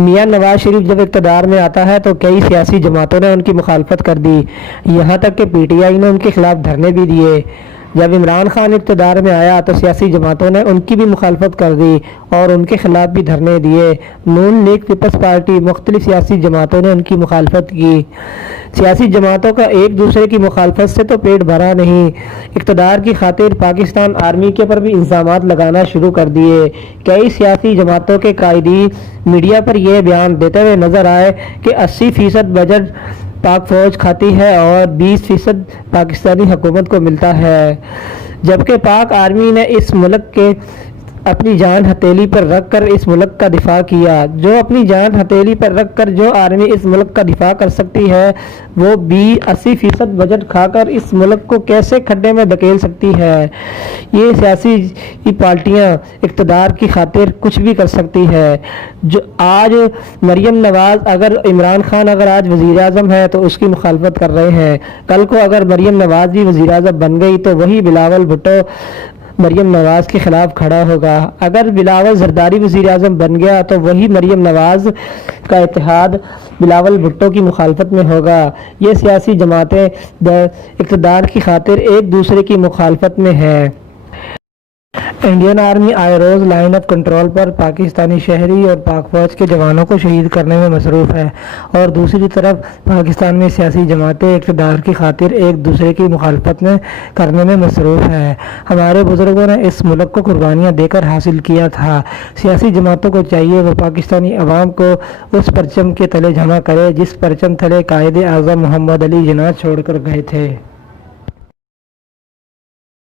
میاں نواز شریف جب اقتدار میں آتا ہے تو کئی سیاسی جماعتوں نے ان کی مخالفت کر دی، یہاں تک کہ پی ٹی آئی نے ان کے خلاف دھرنے بھی دیے۔ جب عمران خان اقتدار میں آیا تو سیاسی جماعتوں نے ان کی بھی مخالفت کر دی اور ان کے خلاف بھی دھرنے دیے۔ نون لیگ، پیپلز پارٹی، مختلف سیاسی جماعتوں نے ان کی مخالفت کی۔ سیاسی جماعتوں کا ایک دوسرے کی مخالفت سے تو پیٹ بھرا نہیں، اقتدار کی خاطر پاکستان آرمی کے پر بھی الزامات لگانا شروع کر دیے۔ کئی سیاسی جماعتوں کے قائدین میڈیا پر یہ بیان دیتے ہوئے نظر آئے کہ 80% بجٹ پاک فوج کھاتی ہے اور 20% پاکستانی حکومت کو ملتا ہے، جبکہ پاک آرمی نے اس ملک کے اپنی جان ہتھیلی پر رکھ کر اس ملک کا دفاع کیا۔ جو اپنی جان ہتھیلی پر رکھ کر جو آرمی اس ملک کا دفاع کر سکتی ہے، وہ 80% بجٹ کھا کر اس ملک کو کیسے کھڈے میں دھکیل سکتی ہے؟ یہ سیاسی پارٹیاں اقتدار کی خاطر کچھ بھی کر سکتی ہے۔ جو آج مریم نواز، اگر عمران خان اگر آج وزیر اعظم ہے تو اس کی مخالفت کر رہے ہیں، کل کو اگر مریم نواز بھی وزیر اعظم بن گئی تو وہی بلاول بھٹو مریم نواز کے خلاف کھڑا ہوگا۔ اگر بلاول زرداری وزیر اعظم بن گیا تو وہی مریم نواز کا اتحاد بلاول بھٹو کی مخالفت میں ہوگا۔ یہ سیاسی جماعتیں اقتدار کی خاطر ایک دوسرے کی مخالفت میں ہیں۔ انڈین آرمی آئے روز لائن آف کنٹرول پر پاکستانی شہری اور پاک فوج کے جوانوں کو شہید کرنے میں مصروف ہے، اور دوسری طرف پاکستان میں سیاسی جماعتیں اقتدار کی خاطر ایک دوسرے کی مخالفت کرنے میں مصروف ہیں۔ ہمارے بزرگوں نے اس ملک کو قربانیاں دے کر حاصل کیا تھا۔ سیاسی جماعتوں کو چاہیے وہ پاکستانی عوام کو اس پرچم کے تلے جمع کرے جس پرچم تلے قائداعظم محمد جناح چھوڑ کر گئے تھے۔